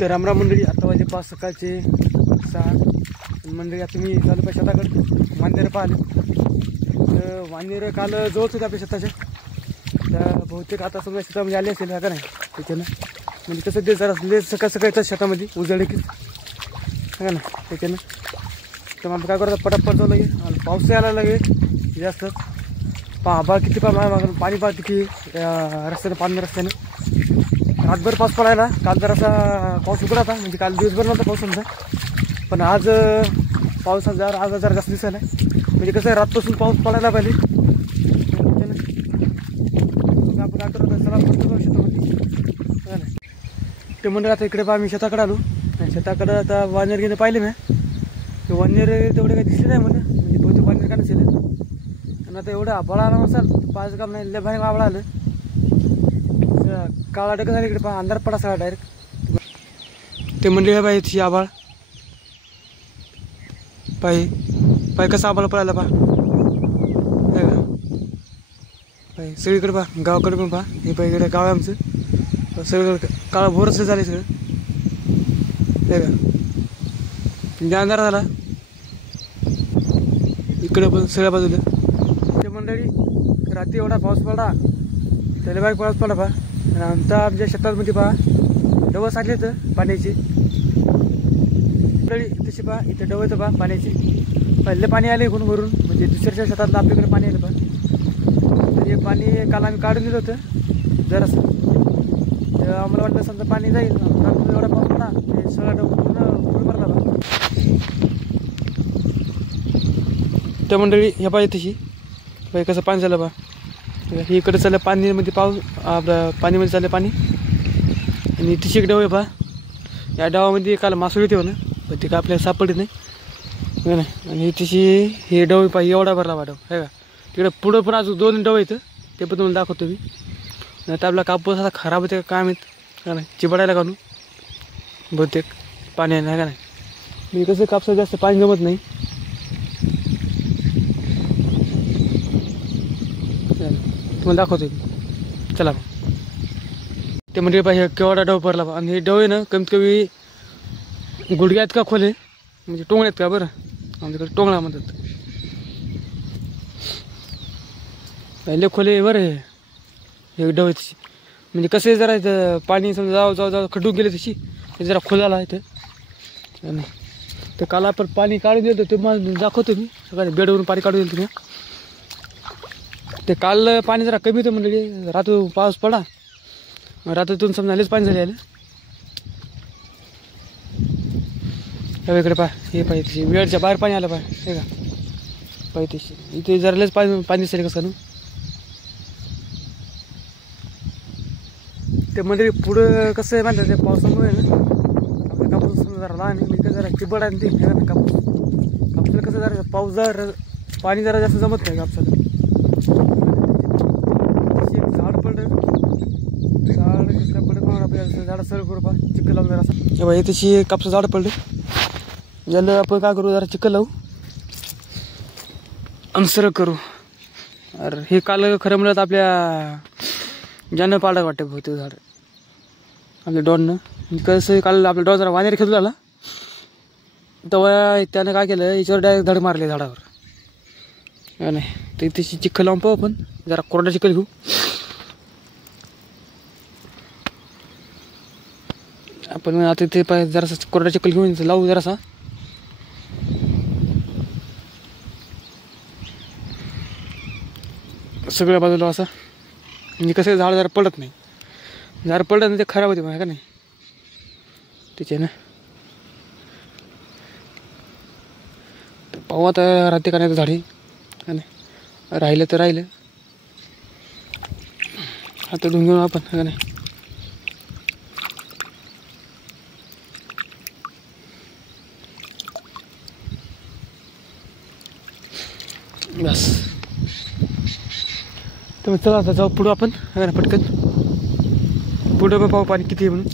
तर रामराम मंडळी, आता वाजले 5 सकाळचे 6 मंडळी. आता मी चालू पाहिजे शेताकडे वांदेर पाहिलं. तर वांदेर काल जवळच होते आपल्या शेताच्या. त्या बहुतेक आता समजा शेतामध्ये आले असेल का नाही त्याच्यानं. म्हणजे कसं ते जरा लेट सकाळ सकाळच्या शेतामध्ये उजळले की का ना त्याच्यानं. तर मग काय करतात पटापट जाऊ लगे आणि पाऊस यायला लगे जास्त. आभाळ किती मागून पाणी पाहते की रस्त्यानं पाणी रस्त्यानं. रातभर पाऊस पडायला. काल जरासा पाऊस उघडा होता, म्हणजे काल दिवसभर नव्हता पाऊस समजा. पण आज पाऊस आज जरा जास्त दिसत नाही. म्हणजे कसं रातपासून पाऊस पडायला पाहिजे. आपण काय करतो चला शेतामध्ये ते मंडळ. आता इकडे पहा मी शेताकडे आलो. शेताकडं आता वानेर घेणे पाहिले मी. ते वानेर तेवढे काही दिसले नाही मला, म्हणजे बहुतेक वानेर का नसेल. आणि आता एवढं आभाळ आला नसाल 5 काम नाही लय भारी आभाळ आलं. काळा डक झाला इकडे पहा, अंधार पडा सगळा डायरेक्ट. ते मंडळी पाहिजे आभाळ पाय कसं आभाळ पडायला पहा पाय सगळीकडे पहा. गावाकडे पण पहा. हे पाय इकडे गाव आहे आमचं. सगळं काळा भोरच झाले सगळं का. म्हणजे अंधार झाला इकडे पण सगळ्या बाजूला. ते मंडळी रात्री एवढा पाऊस पडला, त्याला बाईक पाऊस पडला पहा. आणि आमच्या शेतामध्ये पहा डवं साठले तर पाण्याची मंडळी तशी पहा. इथे डवं येतं पहा पाण्याची. पहिले पाणी आले इकडून वरून, म्हणजे दुसऱ्याच्या शेतातलं आपल्याकडे पाणी आलं पहा. तर हे पाणी काल आम्ही काढून दिलं होतं जरासं. तर आम्हाला वाटलं समजा पाणी जाईल. एवढा पाऊस पडला ते सगळं डवं पूर्ण फुल भरला पहा. त्या मंडळी ह्या पाहिजे तशी बाई कसं पाणी झालं पहा. इकडे चाललं पाणीमध्ये पाऊस आपलं पाणीमध्ये चाललं पाणी. आणि तिची एक डव आहे पहा. या डावामध्ये काल मासोळी होते म्हणा, पण ती काय आपल्याला सापडत नाही. आणि तिची हे डव पहा एवढा भरला बा डव आहे का. तिकडे पुढं पण अजून 2 डव येतं, ते पण तुम्हाला दाखवतो मी. आता आपला कापूस असा खराब होते काय माहीत का नाही, चिबडायला घालून बहुतेक पाणी नाही का नाही. मी कसं कापसात जास्त पाणी जमत नाही. तुम्हाला दाखवतो चला. ते म्हणजे पाहिजे केवढा डव भरला. आणि हे डव आहे ना कमीत कमी गुडघ्यात का खोले, म्हणजे टोंगण्यात का बरं आमच्याकडे टोंगळा म्हणतात. पहिले खोले बरं हे डव आहे तशी. म्हणजे कसं जरा इथं पाणी समजा जाऊ खड्डून गेले तशी जरा खोलाला इथं. आणि तर काल आपण पाणी काढून दिलं होतं, ते मला दाखवतो मी. सकाळी बेडवरून पाणी काढून दिलं तुम्ही. ते काल पाणी जरा कमी होतं म्हणजे रात्री पाऊस पडा, रात्रीतून समजा लयच पाणी झाले आलं. इकडे पहा हे पाहिजे वेळच्या बाहेर पाणी आलं पाहिजे हे का पाहिजे तशी. इथे जरा लयच पाणी दिसले कसं ना. ते मंदिर पुढं कसं आहे माहिती ते पावसामुळे ना आपल्या कापूस समजा जरा लहान आहे. म्हणजे जरा चिबड आहे ते कापूसला कसं जरा पाऊस जरा पाणी जरा जास्त जमत नाही कापसाला. झाड सरळ करू पहा चिखल लावून जरा असं बाई त्याची कापसा झाड पडले. ज्याला आपण काय करू जरा चिखल लावू आणि सरळ करू. अरे हे काल खरं म्हणत आपल्या ज्यानं पाडा वाटतं बहुतेक झाड आपल्या डॉननं. कसं काल आपल्या डॉन जरा वानेर खेळू झाला तेव्हा त्यानं काय केलं याच्यावर डायरेक्ट धड मारले झाडावर. नाही तर त्याची चिखल लावून पाहू आपण जरा कोरडा चिखल घेऊ. आपण आता ते पाहिजे जरासा कोरडा चिखल घेऊन लावू जरासा. सगळ्या बाजूला असं म्हणजे कसं झाड जरा पडत नाही. झाड पडत नाही ते खराब होते माहिती का नाही त्याचे ना. पाहू आता राहते का नाही झाडे का नाही. राहिलं तर राहिलं आता धुवून घेऊ आपण का नाही. बस तर चला आता जाऊ पुढं आपण पटकन. पुढं पण पाहू पाणी किती आहे म्हणून.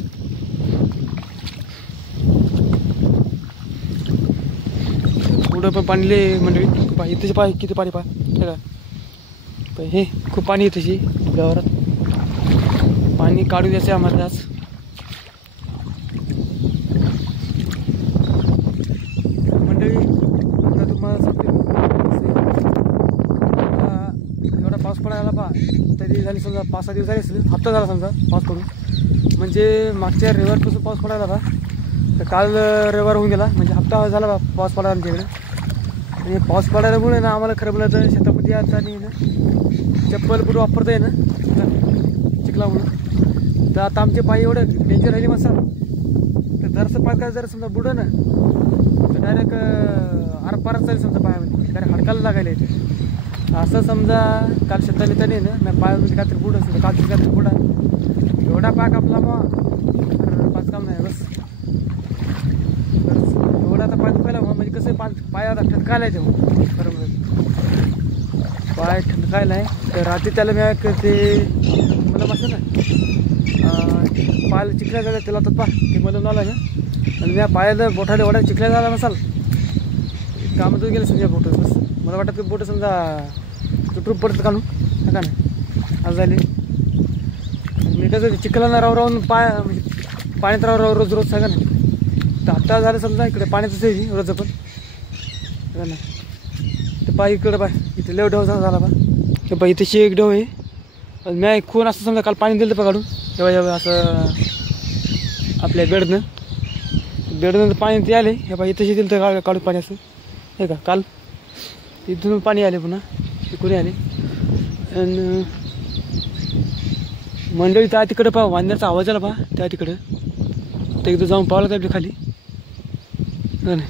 पुढं पण पाणी लय म्हणजे इथे पाय किती पाणी पाहा हे खूप पाणी आहे तशी गावात. पाणी काढू द्यायचं आम्हाला आज. झाली समजा 5-6 दिवस झाले असतील, हप्ता झाला समजा पाऊस पडून. म्हणजे मागच्या रविवारपासून पाऊस पडायला बा. तर काल रविवार होऊन गेला, म्हणजे हप्ता झाला बा पाऊस पडायला आमच्याकडे. आणि पाऊस पडायल्यामुळे ना आम्हाला खरं बोललं तर शेतामध्ये आता नाही ना चप्पल कुठं वापरता आहे ना चिखलामुळं. तर आता आमचे पाय एवढं डेंजर राहिली मग सर. तर जरासं पाय काय जर समजा बुडं ना तर डायरेक्ट आरपारच जाईल समजा पायामध्ये, डायरेक्ट हडकायला लागायला येते. असं समजा काल शेतात येता नाही ना मी पायामध्ये काहीतरी बुड असतं, कालची काहीतरी बुडा एवढा पाय कापला मग पाच काम नाही बस. एवढा आता पाय दुखायला मग म्हणजे कसं पाय आता ठणकायला येते मग बरोबर. पाय ठणकायला आहे तर रात्री त्याला मी ते मला असं ना पायाला चिखल्या झाला त्याला तर पा ते मला लावला ना. आणि मी पायाला बोटाला एवढा चिखल्या झाला नसाल कामातच गेलं समजा बोट. बस मला वाटतं की बोट समजा तुटून पडतं काढून नका ना आज झाली. मी कसं चिखलाला राहून पाय म्हणजे पाण्यात राहू रोज रोज सांगा ना. तर हप्ता झालं समजा इकडे पाण्यातच आहे रोज पण बघा ना. ते पाय इकडं पाय इथे लेव ढव झाला बा. ते पाय इथे एक ढव आहे. मी खून असं समजा काल पाणी दिलं पा काढून तेव्हा असं आपल्या बेडनं पाणी ते आले. हे पाय इथे दिलं तर काढून पाणी असं हे का काल इथून पाणी आले पुन्हा इकडे आले. आणि मंडळी त्या तिकडं पहा वांद्याचा आवाज आला पहा त्या तिकडं. तर एकदा जाऊन पावलं त्या खाली नाही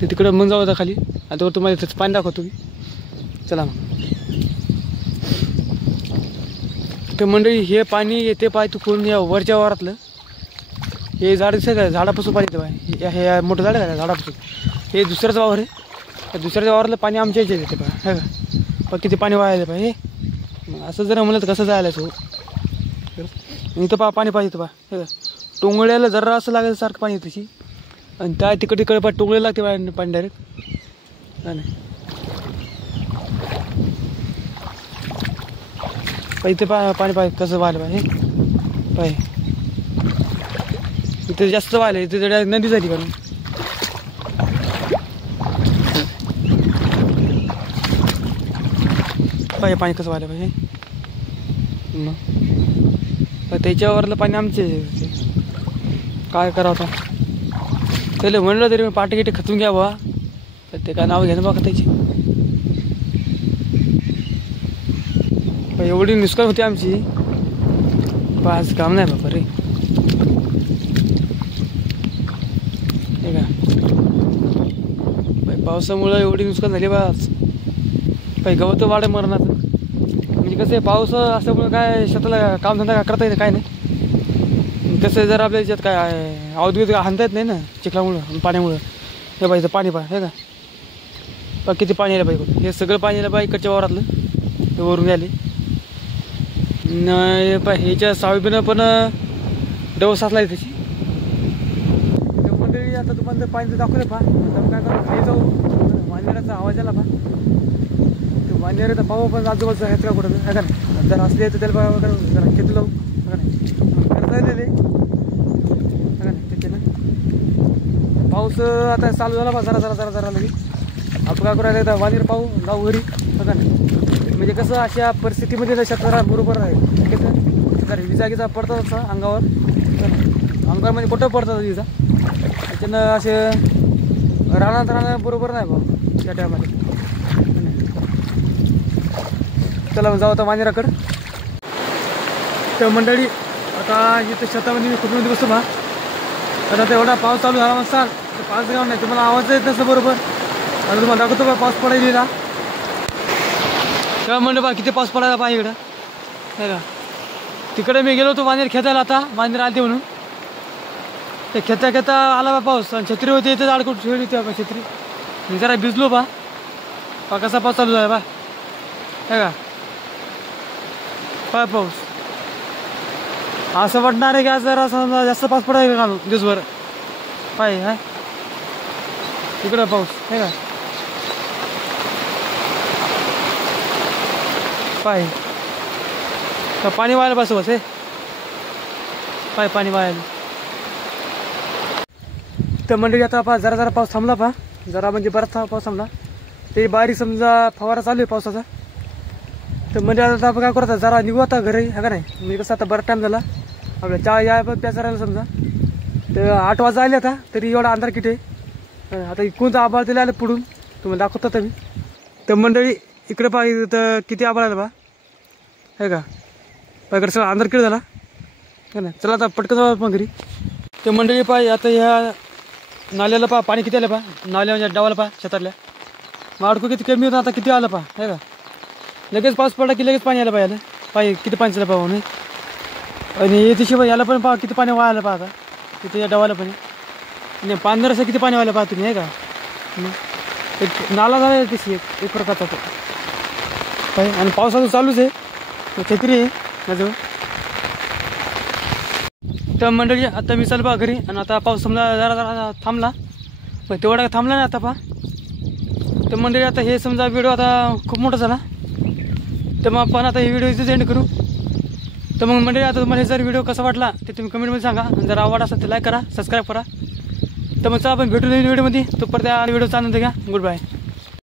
ते तिकडं मग जाऊ आता खाली. आता तुम्हाला त्याचं पाणी दाखवतो मी चला मग. तर मंडळी हे पाणी येते पाय चुकून या वरच्या वावरातलं हे झाड दिसत आहे, झाडापासून पाणी येते पाय. हे मोठं झाड आहे झाडापासून. हे दुसऱ्याच वावर आहे. त्या दुसऱ्याच्या वावरातलं पाणी आमच्या इथे येते पाय हे का. पण किती पाणी वाहायला पाय हे असं जर म्हणलं तर कसं जायला सो. इथं पहा पाणी पाहिजे पहा हे का. टोंगळ्याला जरा असं लागेल सारखं पाणी त्याची. आणि त्या तिकडे पा टोंगळ्याला लागते पाणी डायरेक्ट नाही. इथे पाणी पाहिजे कसं व्हायला पाहिजे पाय. इथे जास्त व्हायला इथे डायरेक्ट नदी झाली कारण पाहिजे पाणी कसं व्हायला पाहिजे. मग त्याच्यावरलं पाणी आमचे काय करावं आता. त्याला म्हणलं तरी पाटी गिटी खचून घ्या बा. तर ते काय नाव घ्या ना बघा त्याची. एवढी नुकसान होती आमची आज काम नाही बाबा रे हे का. पावसामुळं एवढी नुकसान झाली बा आज. गवत वाढ मरणाचं म्हणजे कसं आहे पाऊस असल्यामुळं काय शेताला कामधंदा करता येते काय नाही. कसं जर आपल्या याच्यात काय औद्योगिक हाणता येत नाही ना चिखलामुळं पाण्यामुळं. हे पाहिजे पाणी पा हे का किती पाणी यायला पाहिजे. हे सगळं पाणी यायला पाहिजे इकडच्या वावरातलं हे वरून आले. ह्याच्या सावबीनं पण डव साचला आहे त्याची. मंडळी आता तुम्हाला पाणी दाखवलं पहा. काय करा खाली जाऊ वांजेराचा आवाज आला पहा. ते वांजेराचा पाहू पण आजूबाजूचा आहेत का कुठं आहे का नाही. जर असले तर त्याला जरा खेती लावू बघा नाही करता येते बघा नाही त्याच्यानं. पाऊस आता चालू झाला बा जरा जरा जरा जरा लगेच. आपण काय करायला तर वांजेर पाहू जाऊ घरी बघा नाही. म्हणजे कसं अशा परिस्थितीमध्ये शेतकऱ्या बरोबर आहे. जर विजागीचा पडतात असं अंगावर तर अंगामध्ये कुठं पडतात विजा त्याच्यानं असे राहणार बरोबर नाही भाऊ त्या टायमाला. चला जाऊ आता वांजेराकडं. तर मंडळी आता इथं शेतामध्ये मी कुठून बसतो बा. आता तर एवढा पाऊस चालू झाला नसताल तर पाऊस गाव नाही तुम्हाला आवाज येत नसतं बरोबर. आता तुम्हाला दाखवतो बा पाऊस पडायला तेव्हा म्हणलं बा किती पाऊस पडायला पाहिजे इकडं आहे का. तिकडे मी गेलो होतो वांजेर खेतायला आता वांजेर आलते म्हणून. ते खेता आला बा पाऊस आणि छत्री होती इथे अडकून ठेवली होती बा छत्री. मी जरा भिजलो बा कसा पाऊस चालू झाला बा आहे का. पाय पाऊस असं वाटणार आहे की आज जरा समजा जास्त पाऊस पडायला का दिवसभर पाय हा इकडं पाऊस आहे का. पाय पाणी वाहायला बस बस हे पाय पाणी वाहायला. तर मंडळी आता पहा जरा जरा पाऊस थांबला पहा जरा म्हणजे बराच पाऊस थांबला. ते बारीक समजा फवारा चालू आहे पावसाचा. तर म्हणजे आता आपण काय करतो जरा निघू आता घरी आहे का नाही. म्हणजे कसं आता बराच टाईम झाला आपल्या चहा या पण प्यायचा राहिला समजा. तर 8 वाजता आले आता तरी एवढा अंधार किती आहे. आता कोणतं आभाळ दिलं आलं पुढून तुम्हाला दाखवतो आता मी. तर मंडळी इकडे पहा तर किती आभाळ आलं बा आहे का. इकडे सगळं अंधार किती झाला का नाही. चला आता पटकन जाऊ आपण घरी. ते मंडळी पहा आता ह्या नाल्याला पहा पाणी किती आलं पहा. नाल्या म्हणजे डावाला पहा शेतातल्या माडकू किती कमी होतं आता किती आलं पहा आहे का. लगेच पाऊस पडला की लगेच पाणी आलं पाहिजे पाहिजे किती पाणी झालं पाहू नाही. आणि तिशी याला पण पहा किती पाणी वाहायला पहा आता तिथे या डावाला पण आणि पांढर असं किती पाणी व्हायला पहा तुम्ही आहे का. एक नाला झाला तिशी एक प्रकारचा तो काय. आणि पावसाचं चालूच आहे छत्री आहे माझं. तर मंडळी आता मी चालू पहा घरी. आणि आता पाऊस समजा जरा जरा थांबला पण तेवढा थांबला नाही आता पहा. तर मंडळी आता हे समजा व्हिडिओ आता खूप मोठा झाला तर मग आपण आता हे व्हिडिओ इथेच एंड करू. तर मग मंडळी आता तुम्हाला जर व्हिडिओ कसा वाटला ते तुम्ही कमेंटमध्ये सांगा. आणि जर आवड असेल तर लाईक करा सबस्क्राईब करा. तर मग चला आपण भेटू नवीन व्हिडिओमध्ये. तोपर्यंत व्हिडिओचा आनंद घ्या. Good bye.